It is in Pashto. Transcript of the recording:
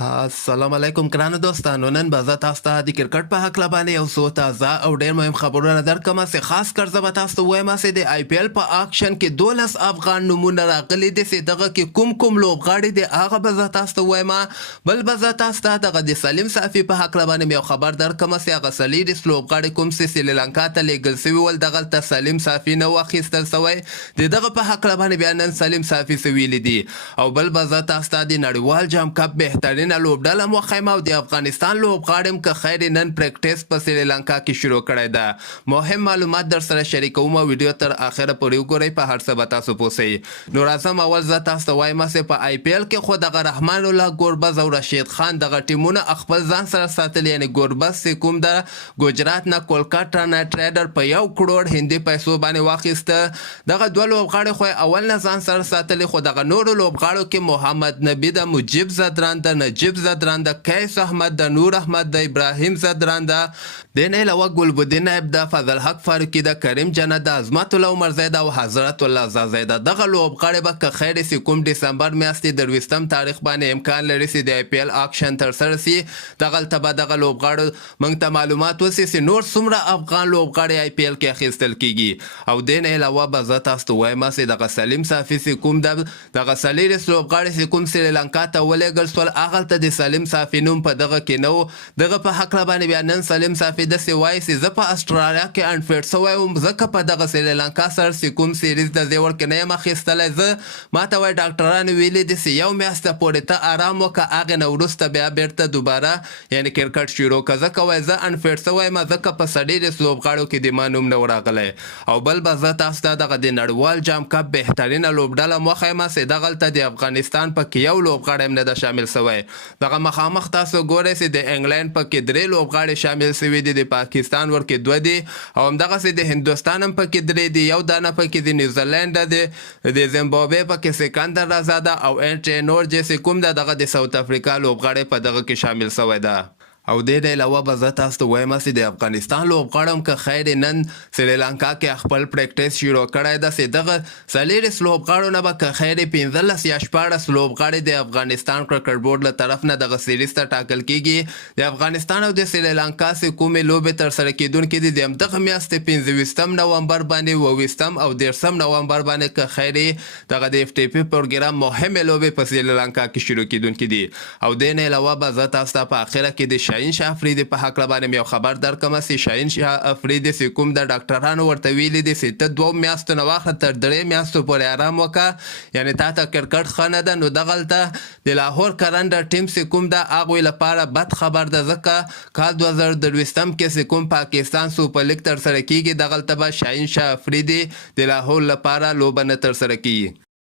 السلام علیکم ګرانو دوستانو. نن به زه تاسو ته د کرکټ په هکله باندې یو څو تازه او ډېر مهم خبرونه درکړم چې خاص کر زه به تاسو ته وایم چې د آی پی ایل په اکشن کې 12 افغان نومونه راغلي دي چې دغه کې کوم لوبغاړي دي هغه به زه تاسو ته وایم. بل به زه تاسو ته دغه د سلیم صافي په هکله باندې یو خبر درکړم چې هغه سلیریس لوبغاړي کوم چې سریلانکا ته لیږل سوي ول دغلته سلیم صافي نه واخیستل سوی د دغه په هکله باندې بیا نن سلیم صافي څه ویلي دي. او بل به زه تاسو ته د نړیوال جام کپ بهترین لوبډله مخیم او د افغانستان لوبغاړي که خیر نن پریکټیس په سریلانکا کې شروع کړی ده. مهم معلومات در سره شریکوم او ویډیو تر اخره پورې وګورئ په هر څه به تاسو پوه سئ. نو راځم اول زه تاسو ته وایم چې په آی پی ایل کې خو دغه رحمان الله ګوربز او رشید خان دغه ټیمونه خپل ځان سره ساتلي، یعنې ګوربز چې کوم د ګجرات نه کولکاتا نایټ رایډر په 1 کروڑ هندي پیسو باندې واخیسته. دغه دوه لوبغاړي خو اول نه ځان سره ساتلي، خو دغه نورو لوبغاړو کې محمد نبی د مجیب زدران د نجیب زدران د کیس احمد د نور احمد د ابراهیم زدران د دین علاوه ګلبدین نائب د فضل حق فاروقي د کریم جنت د عظمت الله عمر زید او حضرت الله زاید دغه لوبغاړي به که خیر سي کوم ډسمبر میاشتې د 20 تاریخ باندې امکان لري چې د آی پی ایل اکشن تر سره سي. دغلته به دغه لوبغاړو موږ ته معلومات وسي چې نور څومره افغان لوبغاړي آی پی ایل کې اخیستل کیږي. او دین علاوه به زه تاسو ته وایم چې دغه سلیم صافي چې کوم دغه سلیریس لوبغاړي چې کوم سریلانکا ته ولېږل سول هغلته د سلیم صافي نوم په دغه کې نه و. دغه په هکله باندې بیا نن سلیم صافي داسې وایي چې زه په اسټرالیا کې انفیټ سوی وم، ځکه په دغه سریلانکا سره چې کوم سیریز د دې ورکې نه یم اخیستلی. زه ماته وایي ډاکټرانو ویلي دي چې 1 میاشته پورې ته ارام وکړه، هغې نه وروسته بیا بیرته دوباره یعنې کرکټ شروع کړه. ځکه وایي زه انفیټ سوی یم، ځکه په سلیریس لوبغاړو کې د ما نوم نه و راغلی. او بل به زه تاسو ته دغه د نړیوال جام کپ بهترینه لوبډله وښیم چې دغلته د افغانستان پکې یو لوبغاړی هم نه ده شامل سوی. دغه مخامخ تاسو ګورئ چې د انګلند پکې 3 لوبغاړي شامل سوي دي، د پاکستان ورکې 2 دي، او همدغسې د هندوستان هم پکې 3 دي، یو دانه پکې د نیوزیلینډ ده، د زیمبابوې پکې سکندر رضا ده، او انټي نورجې چې کوم ده دغه د ساوت افریقا لوبغاړی په دغه کې شامل سوی ده. او دې نه علاوه به زه تاسو ته وایم چې د افغانستان لوبغاړي هم که خیر نن سریلانکا کې خپل پریکټیس شروع کړی ده چې دغه سلیریس لوبغاړو نه به که خیر 15 یا 14 لوبغاړي د افغانستان کرکټ بورډ له طرف نه دغه سیریز ته ټاکل کیږي. د افغانستان او د سریلانکا چې کومې لوبې تر سره کیدونکې دي د همدغه میاشتې 25 نومبر باندې 20 او 13 نومبر باندې که خیر دغه د اف ټي پي پروګرام مهمې لوبې په سریلانکا کې شروع کیدونکې دي. او دې نه علاوه به زه تاسو ته په اخره کې د شاهین شاه افریدي په هکله باندې یو خبر درکړم چې شاهین شاه افریدي چې کوم د ډاکټرانو ورته ویلي دي چې ته 2 میاشتو نه واخله تر 3 میاشتو پورې ارام وکړه، یعنې تا ته کرکټ ښه نه ده. نو دغلته د لاهور کرنډر ټیم چې کوم ده هغوی لپاره بد خبر ده، ځکه کال 2023 کې چې کوم پاکستان سوپر لیګ تر سره کیږي دغلته به شاهین شاه افریدي د لاهور لپاره لوبه نه تر سره کیږي.